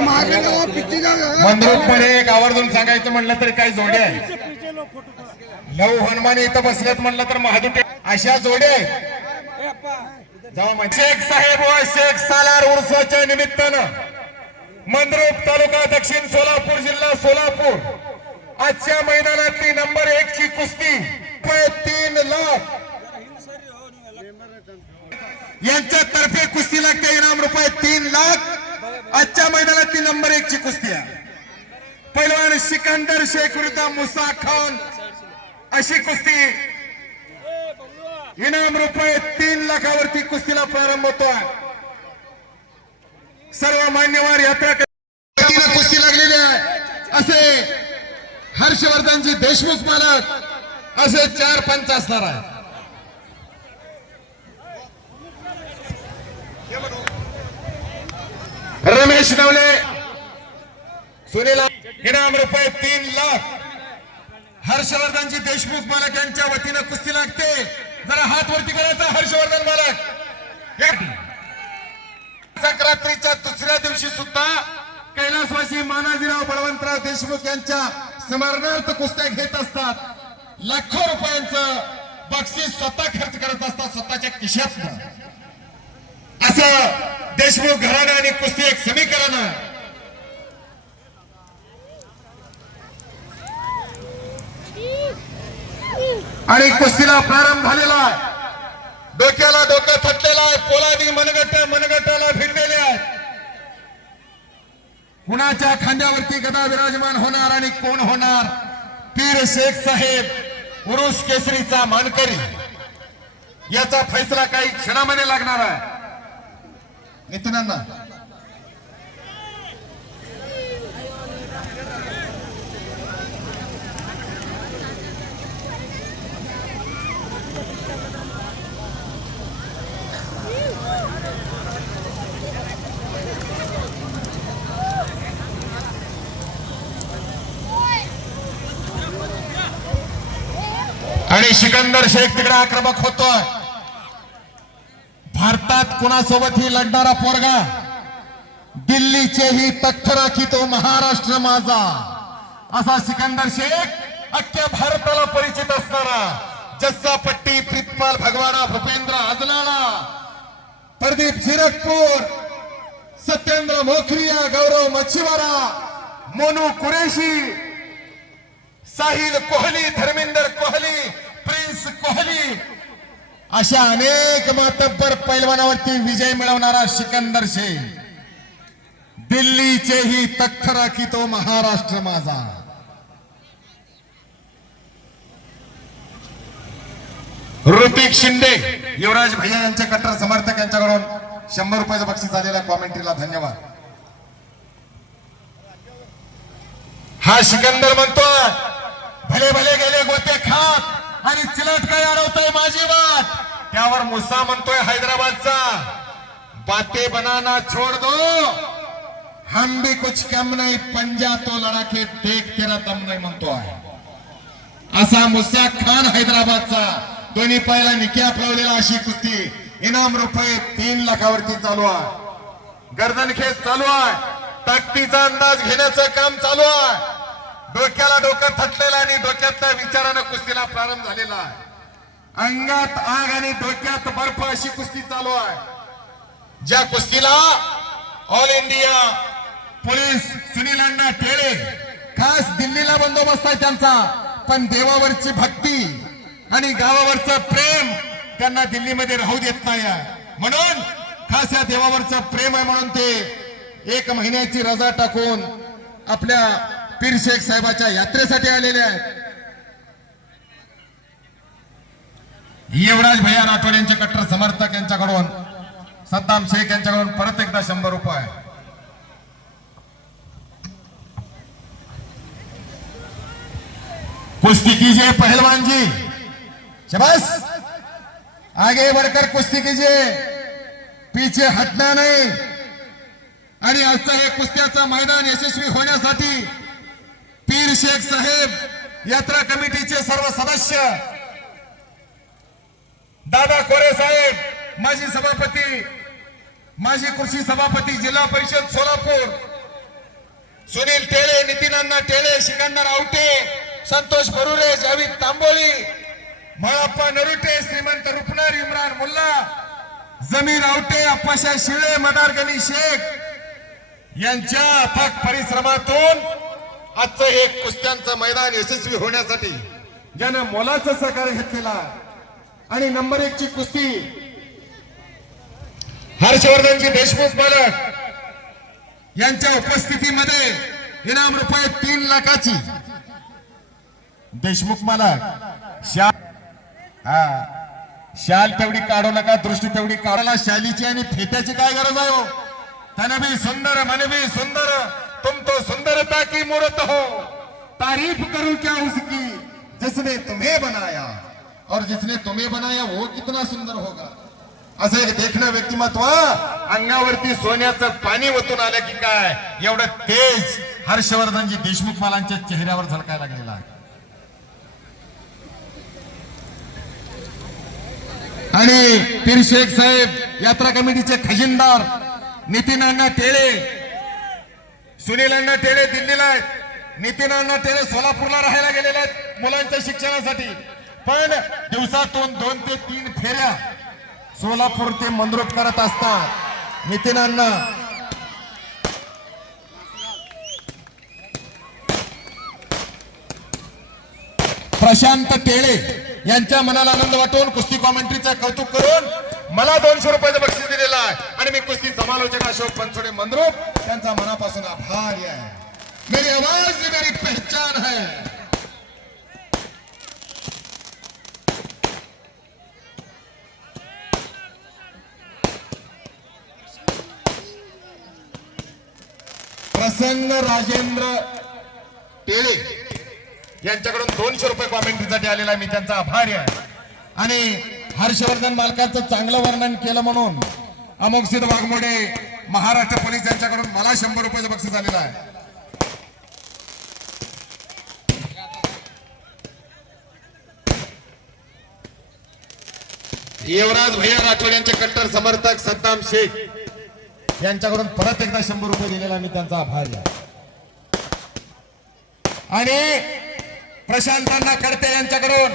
मंद्रुप मध्ये एक आवर्जून सांगायचं म्हणलं तरी काही जोडे आहे. लव हनुमानी इथं बसलेत म्हणलं तर महादुटे अशा जोडे शेख साहेब व शेख सालार उर्साच्या निमित्तानं मंद्रुप तालुका दक्षिण सोलापूर जिल्हा सोलापूर आजच्या मैदानातली नंबर 1 ची कुस्ती 3 लाख यांच्या तर्फे कुस्ती लागते. इनाम रुपये 3 लाख आजच्या मैदानातली नंबर 1 ची कुस्ती आहे. पैलवान सिकंदर शेख विरुद्ध मुसा खान अशी कुस्ती. इनाम रुपये 3 लाखावरती कुस्तीला प्रारंभ होतोय. सर्व मान्यवर यात्रा कुस्ती लागलेली आहे. असे हर्षवर्धनजी देशमुख मालक असे 4 पंच असणार आहे. रमेश नवले सुनील इनाम रुपये 3 लाख हर्षवर्धनजी देशमुख मालक यांच्या वतीनं कुस्ती लागते. जरा हात वरती करायचा हर्षवर्धन मालक. संक्रांतीच्या दुसऱ्या दिवशी सुद्धा कैलासवासी मानाजीराव बळवंतराव देशमुख यांच्या स्मरणार्थ कुस्त्या घेत असतात. लाखो रुपयांचं बक्षीस स्वतः खर्च करत असतात स्वतःच्या खिशातनं. असं देशमुख घराणं आणि कुस्ती एक समीकरण आहे. आणि कुस्तीला प्रारंभ झालेला आहे. डोक्याला डोकं थटलेला आहे. पोलादी मनगटाला भिडलेले आहेत. कुणाच्या खांद्यावरती गदा विराजमान होणार आणि कोण होणार? पीर शेख साहेब उरुस केसरीचा मानकरी याचा फैसला काही क्षणामध्ये लागणार आहे. मित्रांनो आणि सिकंदर शेख तिकडे आक्रमक होतोय. भारतात कुणासोबतही लढणारा पोरगा दिल्लीचेही तख्त राखितो महाराष्ट्र माझा असा सिकंदर शेख अख्ख्या भारताला परिचित असणारा जस्सापट्टी प्रितपाल भगवाना भूपेंद्र आजलाला प्रदीप झिरकपूर सत्येंद्र मोखरिया गौरव मच्छीवारा मोनू कुरेशी साहिल कोहली धर्मेंद्र कोहली प्रिन्स कोहली अशा अनेक मातब्बर पैलवानावरती विजय मिळवणारा सिकंदर शेख दिल्लीचेही तख्त राखितो महाराष्ट्र माझा. ऋतिक शिंदे युवराज भैया यांचे कट्टर समर्थक यांच्याकडून 100 रुपयाचं बक्षीस आलेल्या कॉमेंट्रीला धन्यवाद. हा सिकंदर म्हणतोय भले भले गेले गोते खात आणि चिलट काय अडवतोय माझी वाट. त्यावर मुसा म्हणतोय हैदराबादचा बाते बनाना छोड़ दो हम भी कुछ कम नहीं पंजा तो लड़ाके देख तेरा दम नहीं म्हणतोय. असा मुसा खान हैदराबादचा दोन्ही पायाला निक्या पळवलेला अशी कुस्ती. इनाम रुपये 3 लाखावरती चालू आहे. गर्दनखेच चालू आहे. ताकदीचा अंदाज घेण्याचं काम चालू आहे. डोक्याला डोकं थटलेलं आणि डोक्यातल्या विचारानं कुस्तीला प्रारंभ झालेला आहे. अंगात आग आणि डोक्यात बर्फ अशी कुस्ती चालू आहे. ज्या कुस्तीला ऑल इंडिया पोलीस सुनील अण्णा टेळे खास दिल्लीला बंदोबस्त आहे त्यांचा. पण देवावरची भक्ती आणि गावावरचं प्रेम त्यांना दिल्लीमध्ये राहू देत नाही. म्हणून खास या देवावरचं प्रेम आहे म्हणून ते 1 महिन्याची रजा टाकून आपल्या पीर शेख साहेबाच्या यात्रेसाठी आलेले आहेत. युवराज भैया राठोड यांचे कट्टर समर्थक यांच्याकडून सद्दाम शेख यांच्याकडून परत एकदा 100 रुपये. कुश्ती कीजिए पहलवान जी, शाबाश, आगे बढ़कर कुश्ती कीजिए, पीछे हटना नहीं. आणि आजचा हे कुस्त्याचा मैदान यशस्वी होण्यासाठी पीर शेख साहेब यात्रा कमिटीचे सर्व सदस्य, दादा कोरे साहेब माजी सभापती, माजी कृषी सभापती जिल्हा परिषद सोलापूर, सुनील टेळे, नितीन अण्णा टेळे, सिकंदर आवटे, संतोष बरुरे, जावीद तांबोळी, माळप्पा नरुटे, श्रीमंत रुपनर, इम्रान मुल्ला, जमीर आवटे, अप्पाशा शिळे, मदार गणी शेख यांच्या अथक परिश्रमातून आजचं हे कुस्त्यांचं मैदान यशस्वी होण्यासाठी ज्यानं मोलाचं सहकार्य घेतलेला आणि नंबर 1 ची कुस्ती हर्षवर्धनजी देशमुख मालक यांच्या उपस्थितीमध्ये इनाम रुपये 3 लाखाची देशमुख मालक शाल तेवढी काढू नका, दृष्टी तेवढी काढायला शालीची आणि फेट्याची काय गरज आहे हो? तन भी सुंदर मन भी सुंदर, तुम तो सुंदरता की मूर्त हो, तारीफ करूं क्या उसकी जिसने तुम्हें बनाया, और जिसने तुम्हें बनाया वो कितना सुंदर होगा. असं एक देखणं व्यक्तिमत्व अंगावरती सोन्याचं पाणी ओतून आलं की काय एवढं तेज हर्षवर्धनजी देशमुख मालांच्या चेहऱ्यावर झळकायला लागलेला आहे. आणि पीर शेख साहेब यात्रा कमिटीचे खजिनदार नितीन अण्णा टेळे, सुनील अण्णा टेळे दिल्लीला आहेत, नितीन अण्णा टेळे सोलापूरला राहायला गेलेले आहेत मुलांच्या शिक्षणासाठी, पण दिवसातून 2 ते 3 फेऱ्या सोलापूर ते मंद्रुप करत असतात. नितीन अण्णा प्रशांत टेळे यांच्या मनाला आनंद वाटून कुस्ती कॉमेंट्रीचं कौतुक करून मला 200 रुपयाचं बक्षीस दिलेलं आहे आणि मी कुस्ती समालोचक अशोक बनसोडे मंद्रुप त्यांचा मनापासून आभारी आहे. मेरी आवाज मेरी पहचान है. प्रसन्न राजेंद्र टेळे यांच्याकडून 200 रुपये कॉमेंट्रीसाठी आलेला आहे, मी त्यांचा आभारी आहे. आणि हर्षवर्धन मालकांचं चांगलं वर्णन केलं म्हणून अमोघसिद्ध वाघमोडे महाराष्ट्र पोलीस यांच्याकडून मला 100 रुपयाचं बक्षीस आलेलं आहे. युवराज भैया राठोड यांचे कट्टर समर्थक सद्दाम शेख यांच्याकडून परत एकदा 100 रुपये दिलेला, मी त्यांचा आभारी आहे. आणि प्रशांतांना कडते यांच्याकडून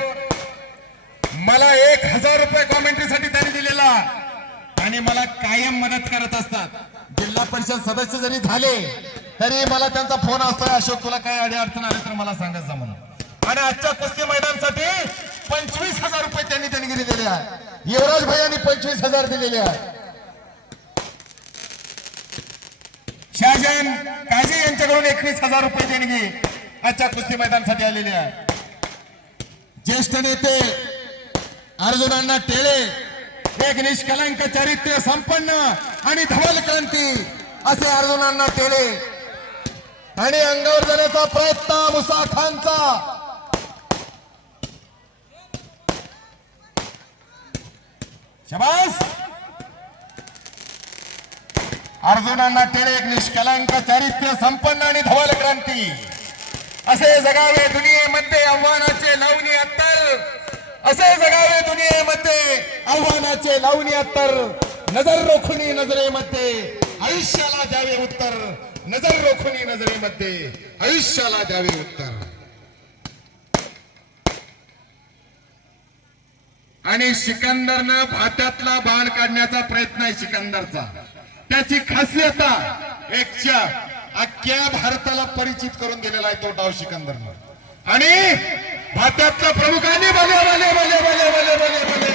मला 1000 रुपये कॉमेंट्रीसाठी त्यांनी दिलेला आणि मला कायम मदत करत असतात. जिल्हा परिषद सदस्य जरी झाले तरी मला त्यांचा फोन असतोय, अशोक तुला काय अडचण आली तर मला सांगत जा म्हणून. आणि आजच्या कुस्ती मैदानासाठी 25,000 रुपये त्यांनी देणगी दिलेले आहे. युवराज भैयांनी 25,000 दिलेले आहे. शाहजहान काझी यांच्याकडून 21,000 रुपये देणगी आजच्या कुस्ती मैदानासाठी आलेले आहे. ज्येष्ठ नेते अर्जुन अण्णा टेळे एक निष्कलंक चारित्र्य संपन्न आणि धवल क्रांती असे अर्जुन अण्णा टेळे आणि अंगावर जाण्याचा प्रयत्न मुसा खानचा शाबास. अर्जुन अण्णा टेळे एक निष्कलंक चारित्र्य संपन्न आणि धवल क्रांती असे जगावे दुनियेमध्ये आव्हानाचे लावणी अत्तर, असे जगावे दुनियेमध्ये आव्हानाचे लावणी अत्तर, नजर रोखुनी नजरेमध्ये आयुष्याला द्यावे उत्तर, नजर रोखुनी नजरेमध्ये आयुष्याला द्यावे उत्तर. आणि सिकंदरनं भात्यातला बाण काढण्याचा प्रयत्न आहे सिकंदरचा. त्याची खासियत एकच्या अख्ख्या भारताला परिचित करून दिलेला आहे तो डाव सिकंदरनं. आणि भात्यातल्या प्रमुखांनी भले भले भले भले भले भले भले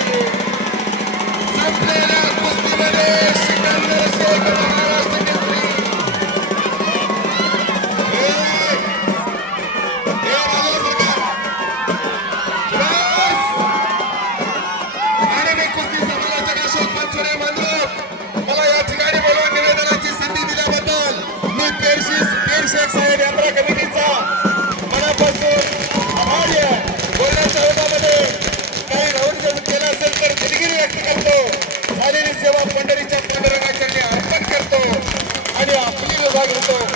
संपलेल्या कुस्तीमध्ये सिकंदर शेख महाराष्ट्र केसरी आणि मी कुस्ती समालोचक अशोक बनसोडे मंद्रुप मला या ठिकाणी बोलवून निवेदनाची संधी दिल्याबद्दल मी पीर शेख साहेब यात्रा कमिटीचा मनापासून आभारी आहे. बोलण्याच्या ओघामध्ये काही राऊंड केला असेल तर दिलगिरी व्यक्त करतो. झालेली सेवा पंढरीच्या पांडुरंगाचरणी अर्पण करतो आणि आपली विभाग होतो.